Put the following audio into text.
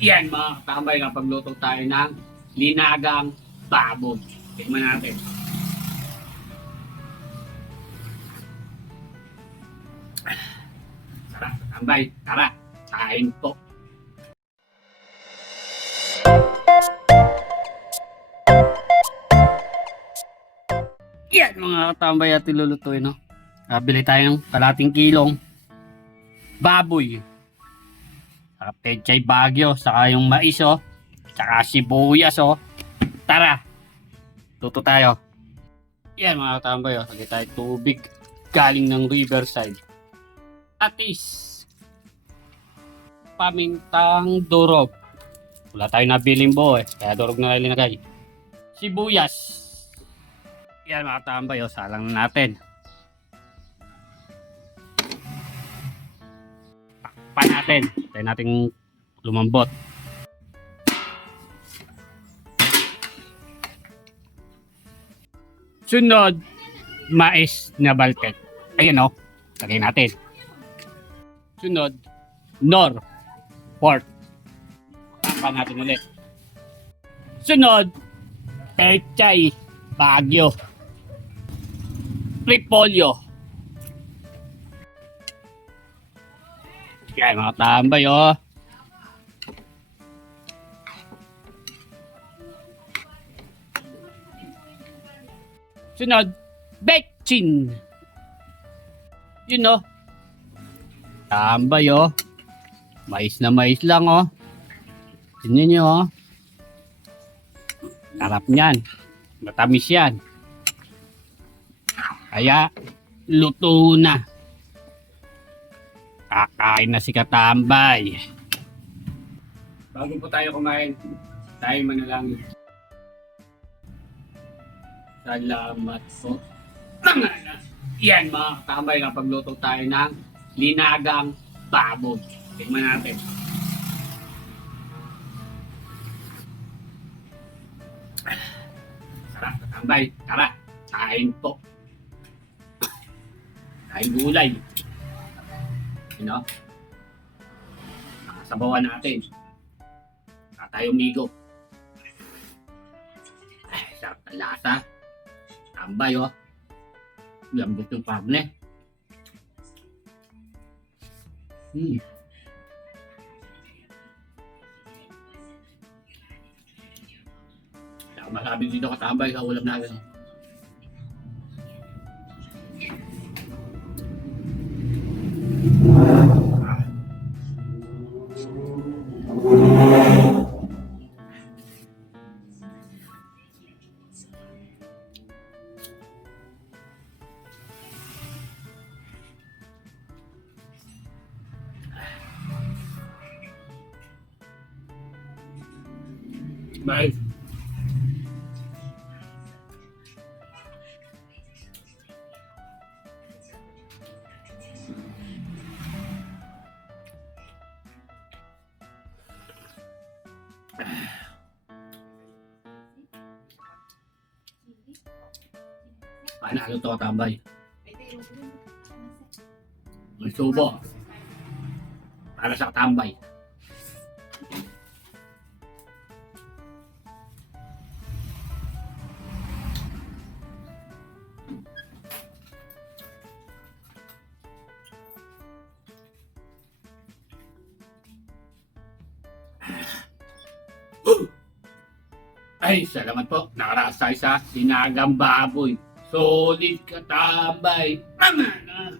Yan mga katambay, nga pagluto tayo ng linagang baboy. Tingnan natin. Sarap katambay, tara, kain po. Yan mga katambay, at ilulutuin, no? Bili tayo ng kalating kilong baboy. Pechay Bagyo, saka yung mais, oh. Saka sibuyas, oh. Tara, tuto tayo. Yan mga katambay, oh. Lagay tayo tubig galing ng riverside. Atis, pamintang durog. Wala tayo nabiling buo, kaya durog na lang linagay. Sibuyas. Yan mga katambay, oh. Salang na natin. Takpan natin. Tayo nating lumambot. Sunod, mais na balket. Ayan, o. Lagay natin. Sunod, nor. Pork. Takpan natin ulit. Sunod, pechay Bagyo. Repolyo. Yan mga tambay, oh. Sunod, bechin. Yun, oh. Tambay, oh. Mais na mais lang, oh. Tingnan nyo, oh. Sarap niyan. Matamis yan. Kaya, luto na. Kakain na si katambay. Bago po tayo kumain, tayo manalangin. Salamat po. Yan mga katambay, nga pagluto tayo ng linagang baboy. Tingnan natin. Sarap katambay. Tara, kain po. Kain gulay. You know? Nakasabawan natin. Tayo migo. Ay, sarap na lasa. Tambay, oh. Lambot yung karne. Masabi dito katambay sa ulam natin. Bye. Panalo to katambay. May subo. Para sa katambay. Ay, salamat po. Nakaraas tayo sa linagang baboy. Solid katambay. Mama na.